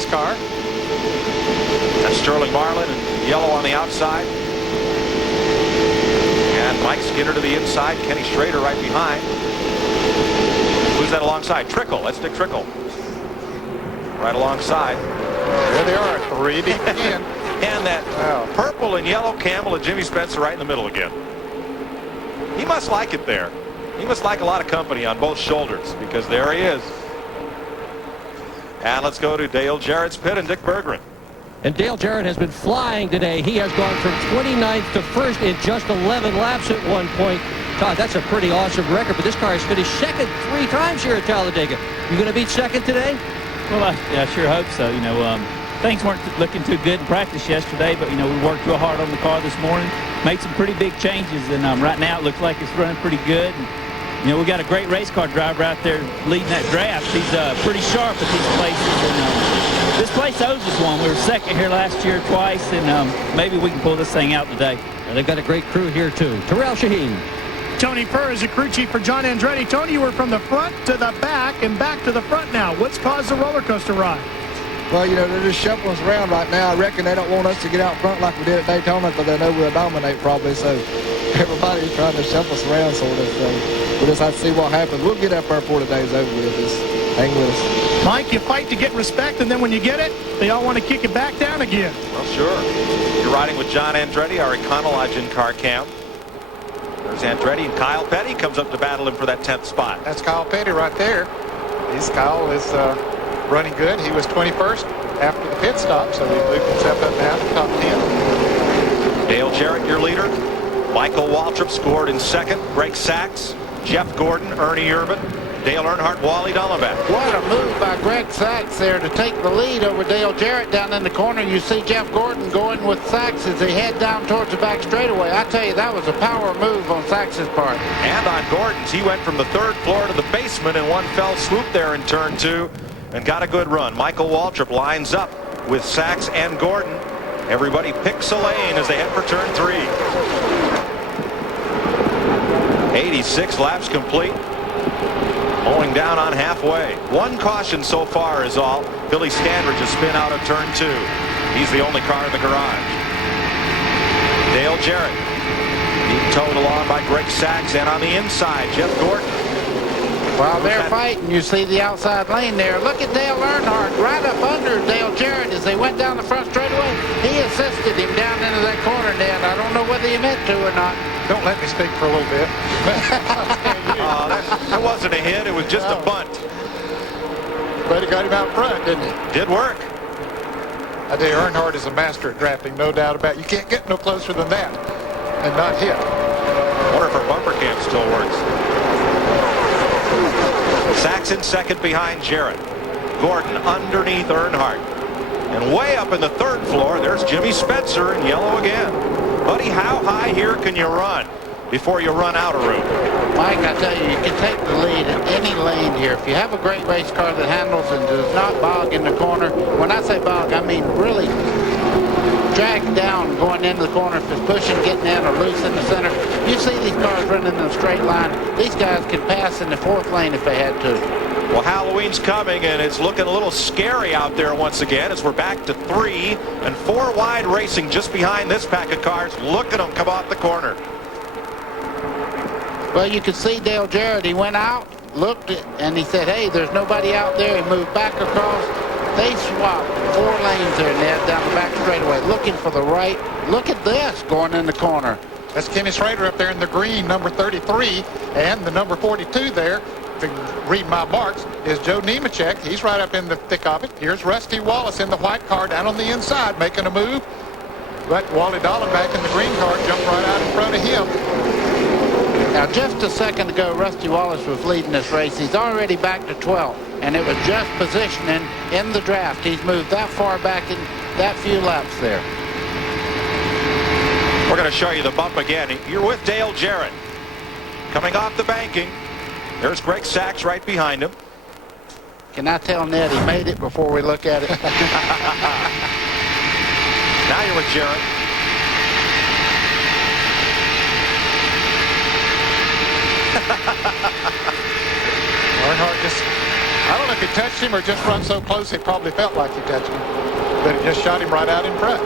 race car. That's Sterling Marlin in yellow on the outside. And Mike Skinner to the inside. Kenny Schrader right behind. Who's that alongside? Trickle. That's Dick Trickle. Right alongside. There they are, 3 deep again. And that purple and yellow camel of Jimmy Spencer right in the middle again. He must like it there. He must like a lot of company on both shoulders, because there he is. And let's go to Dale Jarrett's pit and Dick Berggren. And Dale Jarrett has been flying today. He has gone from 29th to 1st in just 11 laps at one point. Todd, that's a pretty awesome record, but this car has finished second 3 times here at Talladega. You going to beat second today? Well, I sure hope so. You know, things weren't looking too good in practice yesterday, but, you know, we worked real hard on the car this morning, made some pretty big changes, and right now it looks like it's running pretty good. And, you know, we got a great race car driver out there leading that draft. He's pretty sharp at these places, and this place owes us one. We were second here last year twice, and maybe we can pull this thing out today. And they've got a great crew here, too. Terrell Shaheen. Tony Furr is a crew chief for John Andretti. Tony, you were from the front to the back and back to the front now. What's caused the roller coaster ride? Well, you know, they're just shuffling us around right now. I reckon they don't want us to get out front like we did at Daytona, because they know we'll dominate probably. So everybody's trying to shuffle us around sort of. So we'll just have to see what happens. We'll get up there before the day's over with. Just hang with us. Mike, you fight to get respect, and then when you get it, they all want to kick it back down again. Well, sure. You're riding with John Andretti, our Econolodge in-car cam. There's Andretti, and Kyle Petty comes up to battle him for that 10th spot. That's Kyle Petty right there. Kyle is running good. He was 21st after the pit stop, so he moved himself up now to top 10. Dale Jarrett, your leader. Michael Waltrip scored in second. Greg Sachs, Jeff Gordon, Ernie Irvin, Dale Earnhardt, Wally Dallenbach. What a move by Greg Sachs there to take the lead over Dale Jarrett down in the corner. You see Jeff Gordon going with Sachs as they head down towards the back straightaway. I tell you, that was a power move on Sachs's part. And on Gordon's, he went from the 3rd floor to the basement in one fell swoop there in turn 2 and got a good run. Michael Waltrip lines up with Sachs and Gordon. Everybody picks a lane as they head for turn 3. 86 laps complete. Mowing down on halfway. One caution so far is all. Billy Standridge has spin out of turn 2. He's the only car in the garage. Dale Jarrett being towed along by Greg Sachs, and on the inside, Jeff Gordon. While they're fighting, you see the outside lane there. Look at Dale Earnhardt right up under Dale Jarrett as they went down the front straightaway. He assisted him down into that corner, Ned. I don't know whether he meant to or not. Don't let me speak for a little bit. That wasn't a hit. It was just a bunt. But he got him out front, didn't he? Did work. I tell you, Earnhardt is a master at drafting, no doubt about it. You can't get no closer than that and not hit. I wonder if her bumper cam still works. Sachs in second behind Jarrett. Gordon underneath Earnhardt. And way up in the 3rd floor, there's Jimmy Spencer in yellow again. Buddy, how high here can you run before you run out of room? Mike, I tell you, you can take the lead in any lane here. If you have a great race car that handles and does not bog in the corner, when I say bog, I mean really drag down going into the corner if it's pushing, getting in, or loose in the center. You see these cars running in a straight line. These guys could pass in the 4th lane if they had to. Well, Halloween's coming, and it's looking a little scary out there once again as we're back to 3 and 4 wide racing just behind this pack of cars. Look at them come off the corner. Well, you could see Dale Jarrett. He went out, looked at, and he said, hey, there's nobody out there. He moved back across. They swapped 4 lanes there, Ned, down the back straightaway, looking for the right. Look at this going in the corner. That's Kenny Schrader up there in the green, number 33, and the number 42 there, to read my marks, is Joe Nemechek. He's right up in the thick of it. Here's Rusty Wallace in the white car down on the inside making a move. But Wally Dallenbach in the green car jumped right out in front of him. Now, just a second ago, Rusty Wallace was leading this race. He's already back to 12, and it was just positioning in the draft. He's moved that far back in that few laps there. We're going to show you the bump again. You're with Dale Jarrett. Coming off the banking. There's Greg Sachs right behind him. Can I tell Ned he made it before we look at it? Now you're with Jarrett. Earnhardt just I don't know if he touched him or just run so close it probably felt like he touched him. But it just shot him right out in front.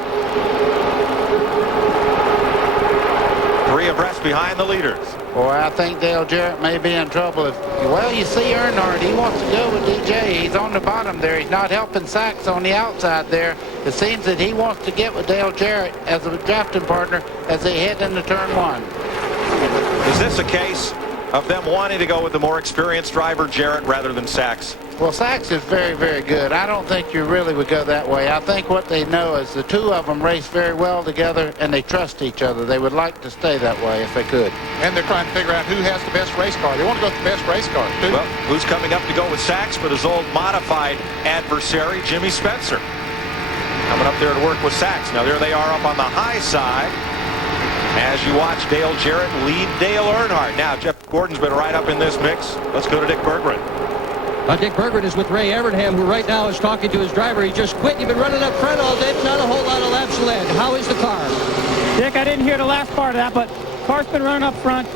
3 abreast behind the leaders. Boy, I think Dale Jarrett may be in trouble. Well, you see Earnhardt, he wants to go with DJ. He's on the bottom there. He's not helping Sachs on the outside there. It seems that he wants to get with Dale Jarrett as a drafting partner as they head into turn 1. Is this a case of them wanting to go with the more experienced driver, Jarrett, rather than Sachs? Well, Sachs is very, very good. I don't think you really would go that way. I think what they know is the two of them race very well together, and they trust each other. They would like to stay that way if they could. And they're trying to figure out who has the best race car. They want to go with the best race car, too. Well, who's coming up to go with Sachs but his old modified adversary, Jimmy Spencer? Coming up there to work with Sachs. Now, there they are up on the high side as you watch Dale Jarrett lead Dale Earnhardt. Now, Jeff Gordon's been right up in this mix. Let's go to Dick Berggren. Dick Berggren is with Ray Evernham, who right now is talking to his driver. He just quit. You've been running up front all day. Not a whole lot of laps led. How is the car? Dick, I didn't hear the last part of that, but car's been running up front.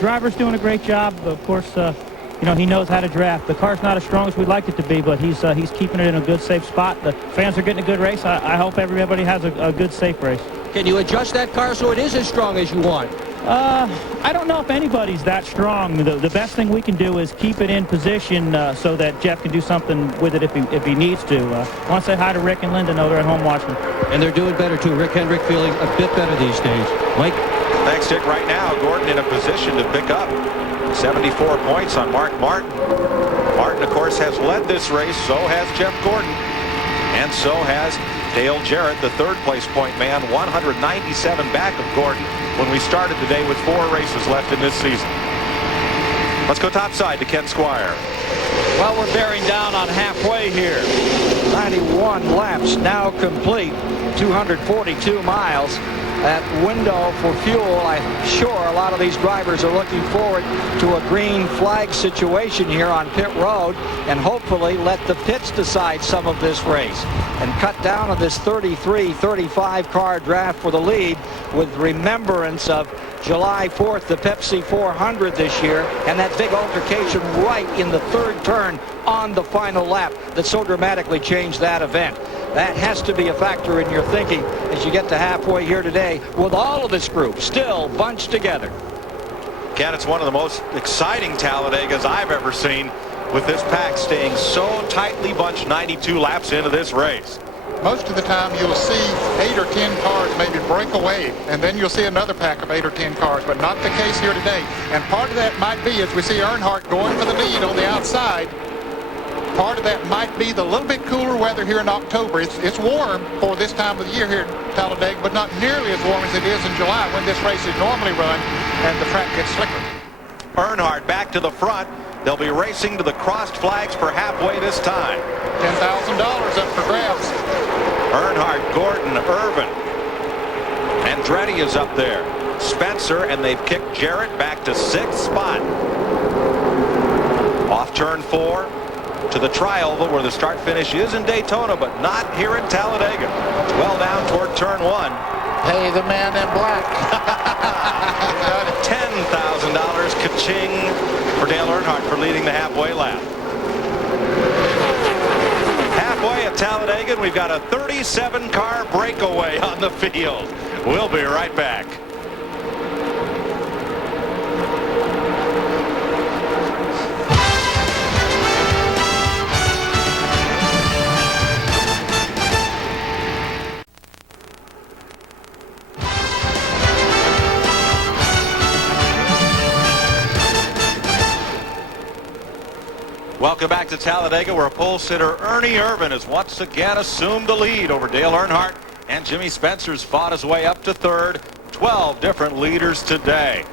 Driver's doing a great job. Of course, you know, he knows how to draft. The car's not as strong as we'd like it to be, but he's keeping it in a good, safe spot. The fans are getting a good race. I hope everybody has a good, safe race. Can you adjust that car so it is as strong as you want? I don't know if anybody's that strong. The best thing we can do is keep it in position so that Jeff can do something with it if he needs to. I want to say hi to Rick and Linda. Know they're at home watching. And they're doing better, too. Rick Hendrick feeling a bit better these days. Mike? Thanks, Dick. Right now, Gordon in a position to pick up 74 points on Mark Martin. Martin, of course, has led this race. So has Jeff Gordon. And so has Dale Jarrett, the third-place point man, 197 back of Gordon when we started the day with 4 races left in this season. Let's go topside to Ken Squire. Well, we're bearing down on halfway here. 91 laps now complete, 242 miles. That window for fuel, I'm sure a lot of these drivers are looking forward to a green flag situation here on pit road and hopefully let the pits decide some of this race and cut down on this 33-35 car draft for the lead with remembrance of July 4th, the Pepsi 400 this year, and that big altercation right in the third turn on the final lap that so dramatically changed that event. That has to be a factor in your thinking as you get to halfway here today with all of this group still bunched together. Ken, it's one of the most exciting Talladegas I've ever seen, with this pack staying so tightly bunched 92 laps into this race. Most of the time you'll see 8 or 10 cars maybe break away, and then you'll see another pack of 8 or 10 cars, but not the case here today. And part of that might be, as we see Earnhardt going for the lead on the outside, part of that might be the little bit cooler weather here in October. It's warm for this time of the year here at Talladega, but not nearly as warm as it is in July when this race is normally run and the track gets slicker. Earnhardt back to the front. They'll be racing to the crossed flags for halfway this time. $10,000 up for grabs. Earnhardt, Gordon, Irvin. Andretti is up there. Spencer, and they've kicked Jarrett back to 6th spot. Off turn 4 to the trioval where the start finish is in Daytona, but not here in Talladega. It's well down toward turn 1. Hey, the man in black. $10,000 ka-ching for Dale Earnhardt for leading the halfway lap. Halfway at Talladega, and we've got a 37-car breakaway on the field. We'll be right back. Welcome back to Talladega, where pole sitter Ernie Irvan has once again assumed the lead over Dale Earnhardt, and Jimmy Spencer's fought his way up to third. 12 different leaders today.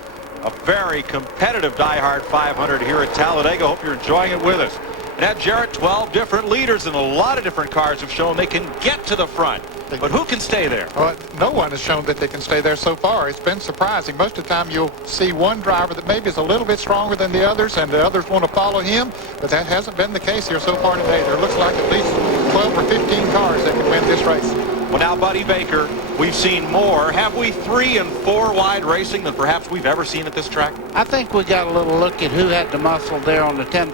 A very competitive DieHard 500 here at Talladega. Hope you're enjoying it with us. And at Jarrett, 12 different leaders, and a lot of different cars have shown they can get to the front. But who can stay there? Well, no one has shown that they can stay there so far. It's been surprising. Most of the time you'll see one driver that maybe is a little bit stronger than the others, and the others want to follow him, but that hasn't been the case here so far today. There looks like at least 12 or 15 cars that can win this race. Well, now, Buddy Baker, we've seen more. Have we 3 and 4 wide racing than perhaps we've ever seen at this track? I think we got a little look at who had the muscle there on the 10,000